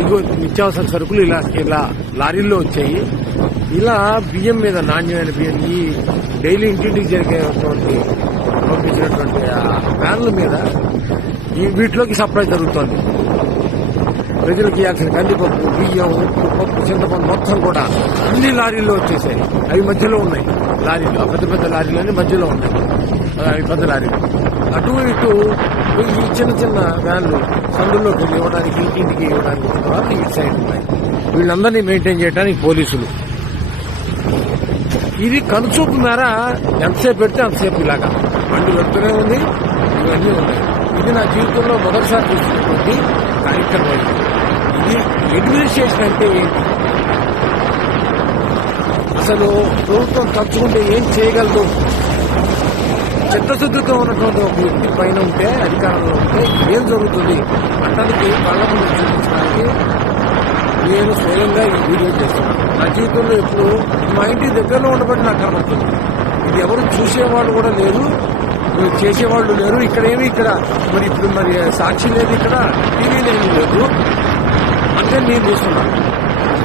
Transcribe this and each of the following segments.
ఇగో నిత్యావసర సరుకులు ఇలా ఇలా లారీల్లో వచ్చాయి ఇలా బియ్యం మీద నాణ్యమైన బియ్యం ఈ డైలీ ఇంటింటికి జరిగేటువంటి పంపించినటువంటి వ్యాన్ల మీద ఈ వీటిలోకి సప్లై జరుగుతోంది ప్రజలకు ఇవ్వాల్సిన కందిపప్పు బియ్యం ఉప్పు పప్పు చింతపండు మొత్తం కూడా అన్ని లారీల్లో వచ్చేసాయి అవి మధ్యలో ఉన్నాయి లారీలు పెద్ద పెద్ద లారీలు అన్ని మధ్యలో ఉన్నాయి అవి పెద్ద లారీలు అటు ఇటు ఈ చిన్న చిన్న వ్యాన్లు సందుల్లో ఇవ్వడానికి ఇంటికి ఇవ్వడానికి తర్వాత ఇటు సైడ్ ఉన్నాయి వీళ్ళందరినీ మెయింటైన్ చేయడానికి పోలీసులు ఇది కనుచూపు మేర ఎంతసేపు పెడితే అంతసేపు ఇలాగా బండి వెళ్తూనే ఉంది ఇవన్నీ ఉన్నాయి ఇది నా జీవితంలో మొదటిసారి చూసినటువంటి కార్యక్రమం ఇది అడ్మినిస్ట్రేషన్ అంటే ఏంటి అసలు ప్రభుత్వం తలుచుకుంటే ఏం చేయగలదు చిత్తశుద్ధితో ఉన్నటువంటి ఒక వ్యక్తి పైన ఉంటే అధికారంలో ఉంటే ఏం జరుగుతుంది అతనికి కళ్ళ ముందు చూపించడానికి నేను స్వయంగా ఈ వీడియో చేస్తున్నాను నా జీవితంలో ఎప్పుడు మా ఇంటి దగ్గరలో ఉండబట్టి నాకు కనబడుతుంది ఇది ఎవరు చూసేవాళ్ళు కూడా లేరు చేసేవాళ్ళు లేరు ఇక్కడేమి ఇక్కడ మరి ఇప్పుడు మరి సాక్షి లేదు ఇక్కడ టీవీ లేదు అంటే నేను చూస్తున్నాను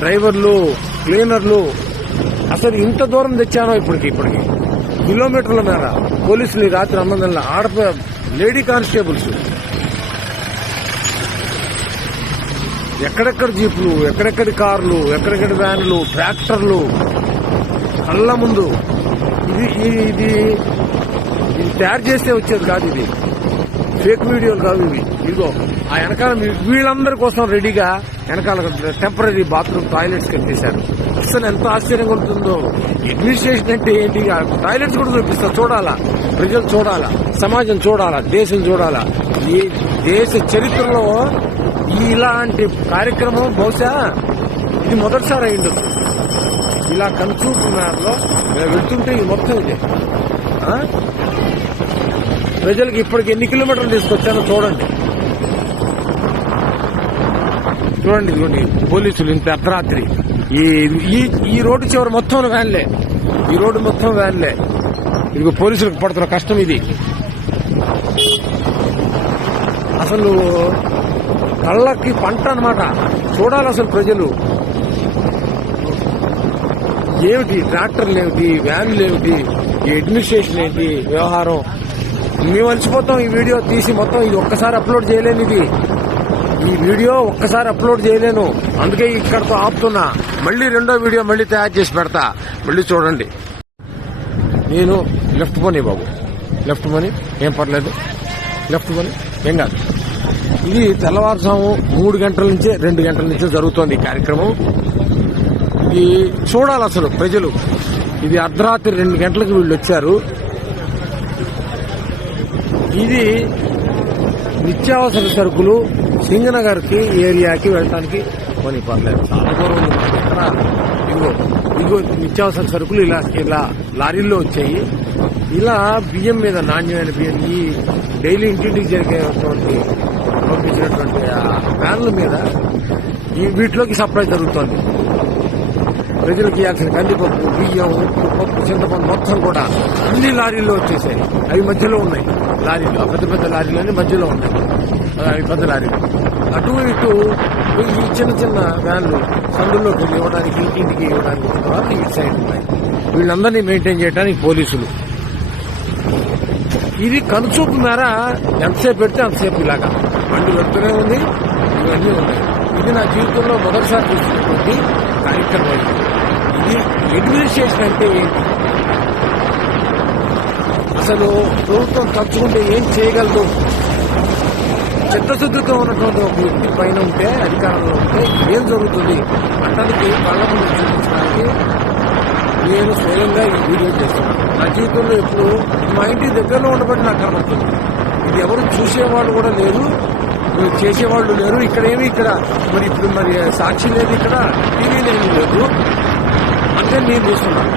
డ్రైవర్లు క్లీనర్లు అసలు ఇంత దూరం తెచ్చానో ఇప్పటికి ఇప్పటికి కిలోమీటర్ల మేర పోలీసులు రాత్రి అన్నదంలో ఆడప లేడీ కానిస్టేబుల్స్ ఎక్కడెక్కడ జీపులు ఎక్కడెక్కడి కార్లు ఎక్కడెక్కడి వ్యాన్లు ట్రాక్టర్లు కళ్ళ ముందు ఇది ఇది ఇది తయారు చేస్తే వచ్చేది కాదు ఇది ఫేక్ వీడియోలు కాదు ఇది ఇదిగో ఆ వెనకాల వీళ్ళందరి కోసం రెడీగా వెనకాల టెంపరీ బాత్రూమ్ టాయిలెట్స్ కట్టేశారు అసలు ఎంత ఆశ్చర్యంగా ఉంటుందో అడ్మినిస్ట్రేషన్ అంటే ఏంటి టాయిలెట్స్ కూడా చూపిస్తారు చూడాలా ప్రజలు చూడాలా సమాజం చూడాలా దేశం చూడాలా ఈ దేశ చరిత్రలో ఇలాంటి కార్యక్రమం బహుశా ఇది మొదటిసారి అయింది ఇలా కన్సూతున్నారులో వెళ్తుంటే ఇది మొత్తం ఇది ప్రజలకు ఇప్పటికి ఎన్ని కిలోమీటర్లు తీసుకొచ్చానో చూడండి చూడండి ఇదిగోండి పోలీసులు ఇంత అర్ధరాత్రి ఈ ఈ రోడ్డు చివరి మొత్తం వ్యాన్లే ఈ రోడ్డు మొత్తం వ్యాన్లే ఇదిగో పోలీసులకు పడుతున్న కష్టం ఇది అసలు కళ్ళకి పంట అనమాట చూడాలి అసలు ప్రజలు ఏమిటి ట్రాక్టర్లు ఏమిటి వ్యాన్లు ఏమిటి ఈ అడ్మినిస్ట్రేషన్ ఏంటి వ్యవహారం మేము మర్చిపోతాం ఈ వీడియో తీసి మొత్తం ఇది ఒక్కసారి అప్లోడ్ చేయలేని ఇది ఈ వీడియో ఒక్కసారి అప్లోడ్ చేయలేను అందుకే ఇక్కడతో ఆపుతున్నా మళ్ళీ రెండో వీడియో మళ్ళీ తయారు చేసి పెడతా మళ్ళీ చూడండి నేను లెఫ్ట్ పోనీ బాబు లెఫ్ట్ పోనీ ఏం పర్లేదు లెఫ్ట్ పోనీ ఏం కాదు ఇది తెల్లవారుజాము మూడు గంటల నుంచే రెండు గంటల నుంచే జరుగుతోంది ఈ కార్యక్రమం ఇది చూడాలి అసలు ప్రజలు ఇది అర్ధరాత్రి రెండు గంటలకు వీళ్ళు వచ్చారు ఇది నిత్యావసర సరుకులు సింగనగర్కి ఏరియాకి వెళ్ళటానికి కొన్ని పర్లేదు చాలా దూరం ఇక్కడ ఇదిగో ఇదిగో నిత్యావసర సరుకులు ఇలా ఇలా లారీల్లో వచ్చాయి ఇలా బియ్యం మీద నాణ్యమైన బియ్యం ఈ డైలీ ఇంటింటికి జరిగేటువంటి పంపించినటువంటి ప్యాన్ల మీద ఈ వీటిలోకి సప్లై జరుగుతోంది ప్రజలకి ఇవ్వాల్సిన కందిపప్పు బియ్యం ఉప్పు పప్పు చింతపండు మొత్తం కూడా అన్ని లారీల్లో వచ్చేసాయి అవి మధ్యలో ఉన్నాయి లారీలు పెద్ద పెద్ద లారీలు అన్ని మధ్యలో ఉన్నాయి అవి పెద్ద లారీలు అటు ఇటు ఈ చిన్న చిన్న వ్యాన్లు సందుల్లో ఇవ్వడానికి ఇంటికి ఇవ్వడానికి తర్వాత ఇటు సైడ్ ఉన్నాయి వీళ్ళందరినీ మెయింటైన్ చేయడానికి పోలీసులు ఇది కనుచూపు మేర ఎంతసేపు పెడితే అంతసేపు ఇలాగా బండి వెళ్తూనే ఉంది ఇవన్నీ ఉన్నాయి ఇది నా జీవితంలో మొదటిసారి చూసినటువంటి కార్యక్రమం ఇది అడ్మినిస్ట్రేషన్ అంటే ఏంటి అసలు ప్రభుత్వం తలుచుకుంటే ఏం చేయగలదు చిత్తశుద్ధితో ఉన్నటువంటి ఒక వ్యక్తి పైన ఉంటే అధికారంలో ఉంటే ఏం జరుగుతుంది అతనికి కళ్ళ చూపించడానికి నేను స్వయంగా ఈ వీడియో చేస్తున్నాను నా జీవితంలో ఎప్పుడు మా ఇంటి దగ్గరలో ఉండబట్టి నాకు కనబడుతుంది ఇది ఎవరు చూసేవాళ్ళు కూడా లేరు చేసేవాళ్ళు లేరు ఇక్కడేమి ఇక్కడ మరి ఇప్పుడు మరి సాక్షి లేదు ఇక్కడ టీవీ లేదు లేదు అంటే నేను చూస్తున్నాను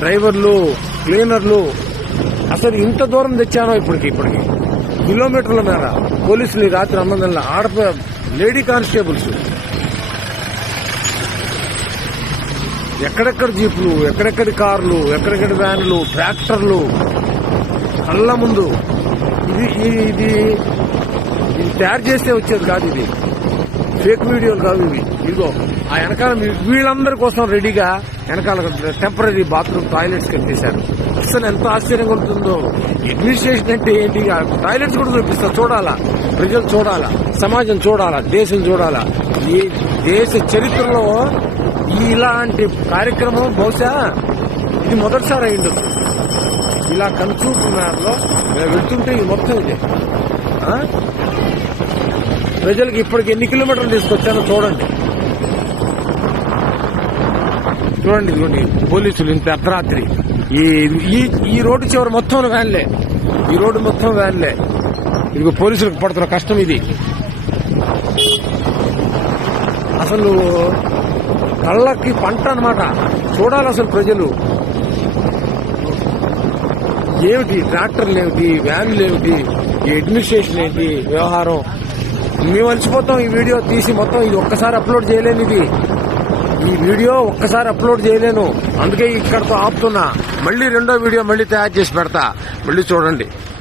డ్రైవర్లు క్లీనర్లు అసలు ఇంత దూరం తెచ్చానో ఇప్పటికి ఇప్పటికి కిలోమీటర్ల మేర పోలీసులు రాత్రి అన్నదంలో ఆడప లేడీ కానిస్టేబుల్స్ ఎక్కడెక్కడ జీపులు ఎక్కడెక్కడి కార్లు ఎక్కడెక్కడి వ్యాన్లు ట్రాక్టర్లు కళ్ళ ముందు ఇది ఇది ఇది తయారు చేస్తే వచ్చేది కాదు ఇది ఫేక్ వీడియోలు కాదు ఇది ఇదిగో ఆ వెనకాల వీళ్ళందరి కోసం రెడీగా వెనకాల టెంపరీ బాత్రూమ్ టాయిలెట్స్ కట్టేశారు అసలు ఎంత ఆశ్చర్యంగా ఉంటుందో అడ్మినిస్ట్రేషన్ అంటే ఏంటి టాయిలెట్స్ కూడా చూపిస్తారు చూడాలా ప్రజలు చూడాలా సమాజం చూడాలా దేశం చూడాలా ఈ దేశ చరిత్రలో ఇలాంటి కార్యక్రమం బహుశా ఇది మొదటిసారి అయింది ఇలా కన్సూట్ వెళ్తుంటే ఇది మొత్తం ఇది ప్రజలకు ఇప్పటికి ఎన్ని కిలోమీటర్లు తీసుకొచ్చానో చూడండి చూడండి ఇదిగోండి పోలీసులు ఇంత అర్ధరాత్రి ఈ ఈ రోడ్డు చివరి మొత్తం వ్యాన్లే ఈ రోడ్డు మొత్తం వ్యాన్లే ఇదిగో పోలీసులకు పడుతున్న కష్టం ఇది అసలు కళ్ళకి పంట అనమాట చూడాలి అసలు ప్రజలు ఏమిటి ట్రాక్టర్లు ఏమిటి వ్యాన్లు ఏమిటి ఈ అడ్మినిస్ట్రేషన్ ఏంటి వ్యవహారం మేము మర్చిపోతాం ఈ వీడియో తీసి మొత్తం ఇది ఒక్కసారి అప్లోడ్ చేయలేని ఇది ఈ వీడియో ఒక్కసారి అప్లోడ్ చేయలేను అందుకే ఇక్కడతో ఆపుతున్నా మళ్ళీ రెండో వీడియో మళ్ళీ తయారు చేసి పెడతా మళ్ళీ చూడండి